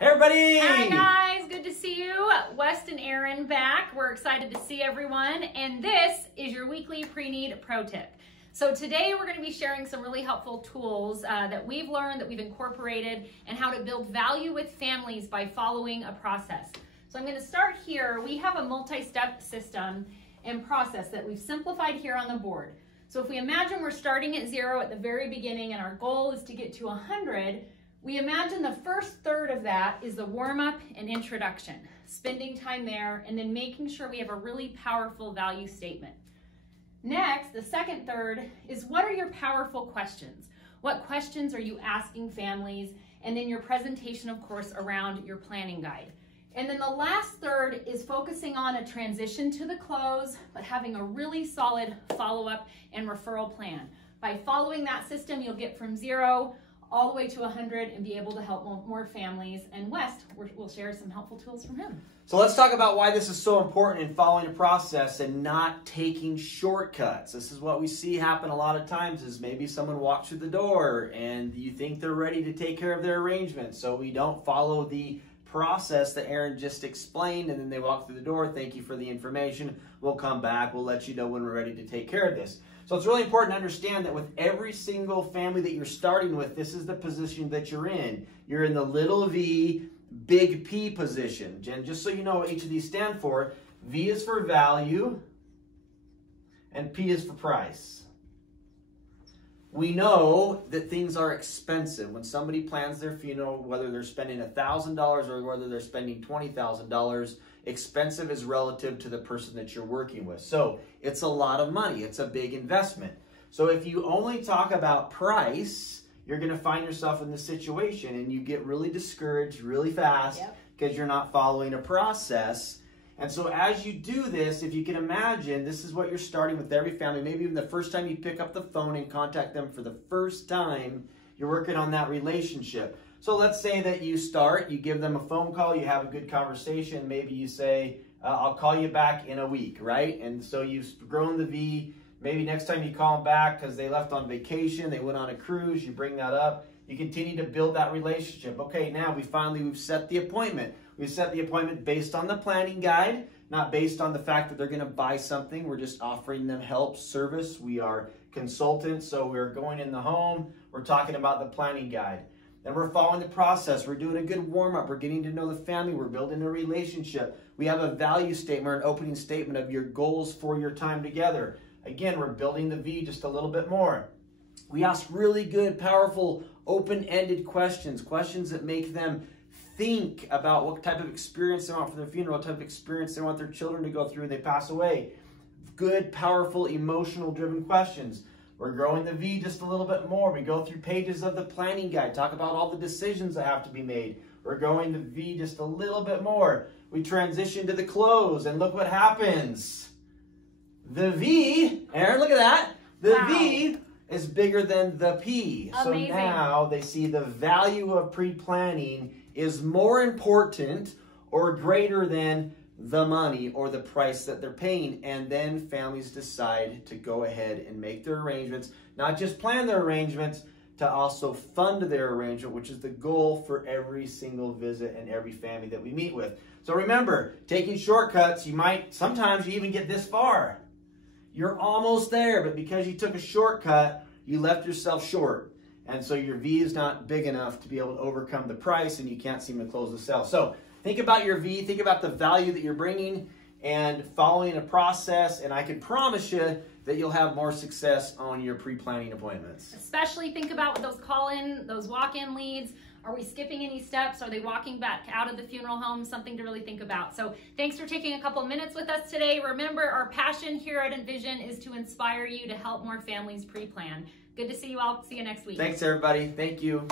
Hey everybody! Hi guys, good to see you. West and Aaron back. We're excited to see everyone, and this is your weekly Preneed Pro Tip. So today we're going to be sharing some really helpful tools that we've learned, that we've incorporated, and how to build value with families by following a process. So I'm going to start here. We have a multi-step system and process that we've simplified here on the board. So if we imagine we're starting at 0 at the very beginning and our goal is to get to 100, we imagine the first third of that is the warm-up and introduction, spending time there, and then making sure we have a really powerful value statement. Next, the second third is, what are your powerful questions? What questions are you asking families? And then your presentation, of course, around your planning guide. And then the last third is focusing on a transition to the close, but having a really solid follow-up and referral plan. By following that system, you'll get from 0 all the way to 100 and be able to help more families. And West will share some helpful tools from him. So let's talk about why this is so important in following a process and not taking shortcuts. This is what we see happen a lot of times, is maybe someone walks through the door and you think they're ready to take care of their arrangement. So we don't follow the process that Aaron just explained, and then they walk through the door. Thank you for the information. We'll come back. We'll let you know when we're ready to take care of this. So it's really important to understand that with every single family that you're starting with, this is the position that you're in. You're in the little v, big P position. And just so you know what each of these stand for, V is for value and P is for price. We know that things are expensive. When somebody plans their funeral, whether they're spending $1,000 or whether they're spending $20,000, expensive is relative to the person that you're working with. So it's a lot of money. It's a big investment. So if you only talk about price, you're going to find yourself in this situation and you get really discouraged really fast because you're not following a process. And so as you do this, if you can imagine, this is what you're starting with every family. Maybe even the first time you pick up the phone and contact them for the first time, you're working on that relationship. So let's say that you start, you give them a phone call, you have a good conversation. Maybe you say, I'll call you back in a week, right? And so you've grown the V. Maybe next time you call them back because they left on vacation, they went on a cruise, you bring that up. You continue to build that relationship. Okay, now we've set the appointment. We set the appointment based on the planning guide, not based on the fact that they're going to buy something. We're just offering them help, service. We are consultants, so we're going in the home. We're talking about the planning guide. Then we're following the process. We're doing a good warm-up. We're getting to know the family. We're building a relationship. We have a value statement or an opening statement of your goals for your time together. Again, we're building the V just a little bit more. We ask really good, powerful, open-ended questions, questions that make them think about what type of experience they want for their funeral, what type of experience they want their children to go through when they pass away. Good, powerful, emotional-driven questions. We're growing the V just a little bit more. We go through pages of the planning guide, talk about all the decisions that have to be made. We're growing the V just a little bit more. We transition to the close, and look what happens. The V, Aaron, look at that. The V is bigger than the P. Amazing. So now they see the value of pre-planning is more important or greater than the money or the price that they're paying. And then families decide to go ahead and make their arrangements, not just plan their arrangements, to also fund their arrangement, which is the goal for every single visit and every family that we meet with. So remember, taking shortcuts, sometimes you even get this far. You're almost there, but because you took a shortcut, you left yourself short. And so your V is not big enough to be able to overcome the price, and you can't seem to close the sale. So think about your V, think about the value that you're bringing and following a process, and I can promise you that you'll have more success on your pre-planning appointments. Especially think about those call-in, those walk-in leads. Are we skipping any steps? Are they walking back out of the funeral home? Something to really think about. So thanks for taking a couple minutes with us today. Remember, our passion here at Envision is to inspire you to help more families pre-plan. Good to see you all. See you next week. Thanks, everybody. Thank you.